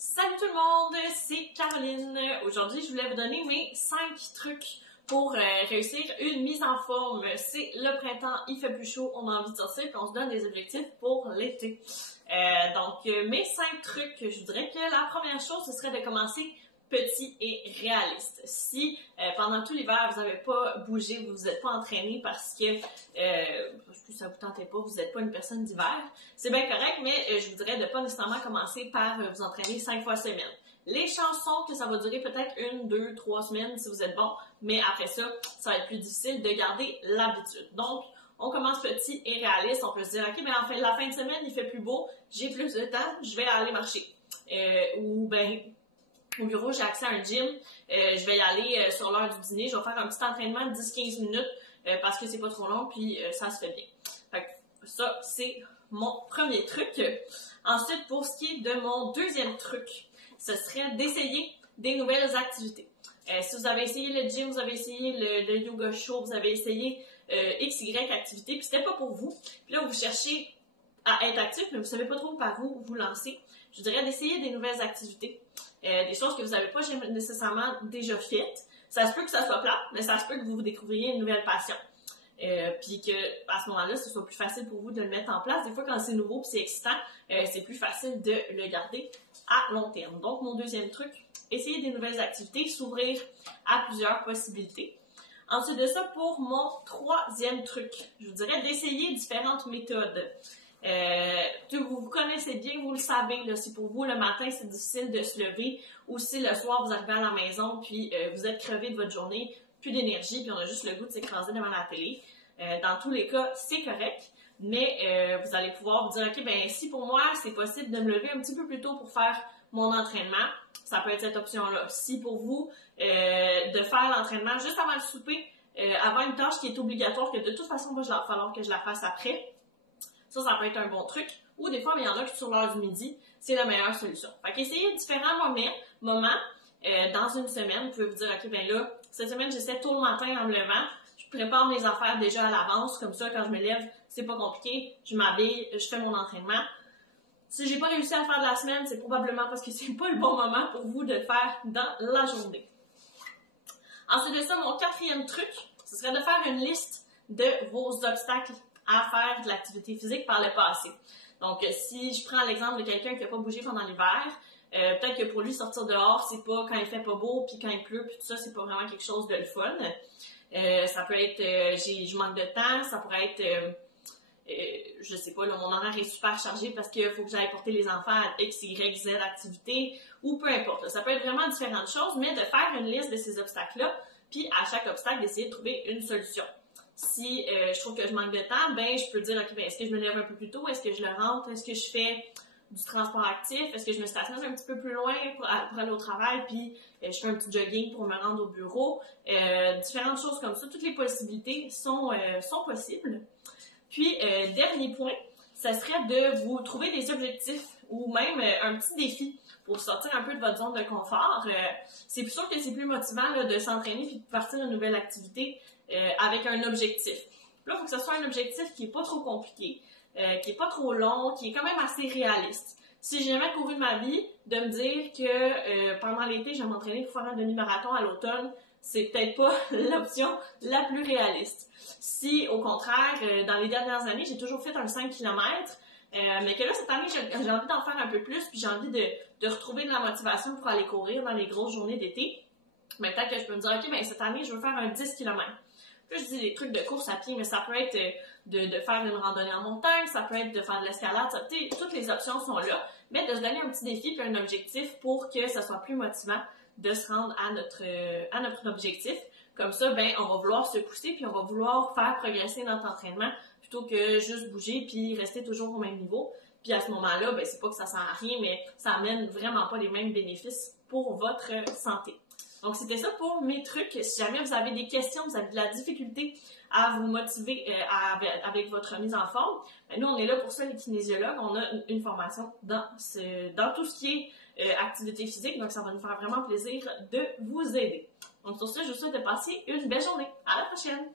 Salut tout le monde, c'est Caroline. Aujourd'hui, je voulais vous donner mes 5 trucs pour réussir une mise en forme. C'est le printemps, il fait plus chaud, on a envie de sortir, puis on se donne des objectifs pour l'été. Donc, mes 5 trucs, je vous dirais que la première chose, ce serait de commencer petit et réaliste. Si pendant tout l'hiver, vous n'avez pas bougé, vous vous êtes pas entraîné parce que ça vous tentait pas, vous n'êtes pas une personne d'hiver, c'est bien correct, mais je vous dirais de pas nécessairement commencer par vous entraîner 5 fois semaine. Les chances sont que ça va durer peut-être 1, 2, 3 semaines si vous êtes bon, mais après ça, ça va être plus difficile de garder l'habitude. Donc, on commence petit et réaliste. On peut se dire, OK, ben en fait, la fin de semaine, il fait plus beau, j'ai plus de temps, je vais aller marcher. Ou ben au bureau, j'ai accès à un gym, je vais y aller sur l'heure du dîner, je vais faire un petit entraînement de 10-15 minutes parce que c'est pas trop long, puis ça se fait bien. Fait que ça, c'est mon premier truc. Ensuite, pour ce qui est de mon deuxième truc, ce serait d'essayer des nouvelles activités. Si vous avez essayé le gym, vous avez essayé le yoga chaud, vous avez essayé XY activité, puis c'était pas pour vous, puis là, vous cherchez à être actif, mais vous savez pas trop par où vous lancer, je dirais d'essayer des nouvelles activités. Des choses que vous n'avez pas nécessairement déjà faites. Ça se peut que ça soit plat, mais ça se peut que vous découvriez une nouvelle passion. Puis que à ce moment-là, ce soit plus facile pour vous de le mettre en place. Des fois, quand c'est nouveau et c'est excitant, c'est plus facile de le garder à long terme. Donc, mon deuxième truc, essayer des nouvelles activités, s'ouvrir à plusieurs possibilités. Ensuite de ça, pour mon troisième truc, je vous dirais d'essayer différentes méthodes. Vous connaissez bien, vous le savez, là, si pour vous le matin c'est difficile de se lever ou si le soir vous arrivez à la maison puis vous êtes crevé de votre journée, plus d'énergie puis on a juste le goût de s'écraser devant la télé, dans tous les cas c'est correct, mais vous allez pouvoir vous dire ok ben si pour moi c'est possible de me lever un petit peu plus tôt pour faire mon entraînement, ça peut être cette option-là. Si pour vous de faire l'entraînement juste avant le souper, avant une tâche qui est obligatoire que de toute façon moi il va falloir que je la fasse après. Ça peut être un bon truc. Ou des fois, il y en a qui sur l'heure du midi, c'est la meilleure solution. Fait qu'essayez différents moments dans une semaine. Vous pouvez vous dire, OK, ben là, cette semaine, j'essaie tôt le matin en me levant. Je prépare mes affaires déjà à l'avance. Comme ça, quand je me lève, c'est pas compliqué. Je m'habille, je fais mon entraînement. Si j'ai pas réussi à le faire de la semaine, c'est probablement parce que c'est pas le bon moment pour vous de le faire dans la journée. Ensuite de ça, mon quatrième truc, ce serait de faire une liste de vos obstacles à faire de l'activité physique par le passé. Donc, si je prends l'exemple de quelqu'un qui n'a pas bougé pendant l'hiver, peut-être que pour lui, sortir dehors, c'est pas quand il fait pas beau, puis quand il pleut, puis tout ça, c'est pas vraiment quelque chose de le fun. Ça peut être, je manque de temps, ça pourrait être, je sais pas, là, mon horaire est super chargé parce qu'il faut que j'aille porter les enfants à X, Y, Z activité, ou peu importe. Là. Ça peut être vraiment différentes choses, mais de faire une liste de ces obstacles-là, puis à chaque obstacle, d'essayer de trouver une solution. Si je trouve que je manque de temps, ben je peux dire, ok, ben est-ce que je me lève un peu plus tôt, est-ce que je le rentre, est-ce que je fais du transport actif, est-ce que je me stationne un petit peu plus loin pour aller au travail, puis je fais un petit jogging pour me rendre au bureau. Différentes choses comme ça, toutes les possibilités sont possibles. Puis, dernier point, ça serait de vous trouver des objectifs ou même un petit défi pour sortir un peu de votre zone de confort. C'est plus sûr que c'est plus motivant là, de s'entraîner puis de partir une nouvelle activité avec un objectif. Là, il faut que ce soit un objectif qui est pas trop compliqué, qui est pas trop long, qui est quand même assez réaliste. Si j'ai jamais couru de ma vie, de me dire que pendant l'été, je vais m'entraîner pour faire un demi-marathon à l'automne, c'est peut-être pas l'option la plus réaliste. Si, au contraire, dans les dernières années, j'ai toujours fait un 5 km, mais que là, cette année, j'ai envie d'en faire un peu plus, puis j'ai envie de retrouver de la motivation pour aller courir dans les grosses journées d'été, mais peut-être que je peux me dire, OK, ben cette année, je veux faire un 10 km. Puis je dis des trucs de course à pied, mais ça peut être de faire une randonnée en montagne, ça peut être de faire de l'escalade, toutes les options sont là, mais de se donner un petit défi puis un objectif pour que ça soit plus motivant de se rendre à notre objectif. Comme ça, ben on va vouloir se pousser puis on va vouloir faire progresser notre entraînement plutôt que juste bouger puis rester toujours au même niveau. Puis à ce moment-là, ben c'est pas que ça sert à rien, mais ça amène vraiment pas les mêmes bénéfices pour votre santé. Donc, c'était ça pour mes trucs. Si jamais vous avez des questions, vous avez de la difficulté à vous motiver avec votre mise en forme, ben nous, on est là pour ça, les kinésiologues. On a une formation dans tout ce qui est activité physique. Donc, ça va nous faire vraiment plaisir de vous aider. Donc, sur ce, je vous souhaite de passer une belle journée. À la prochaine!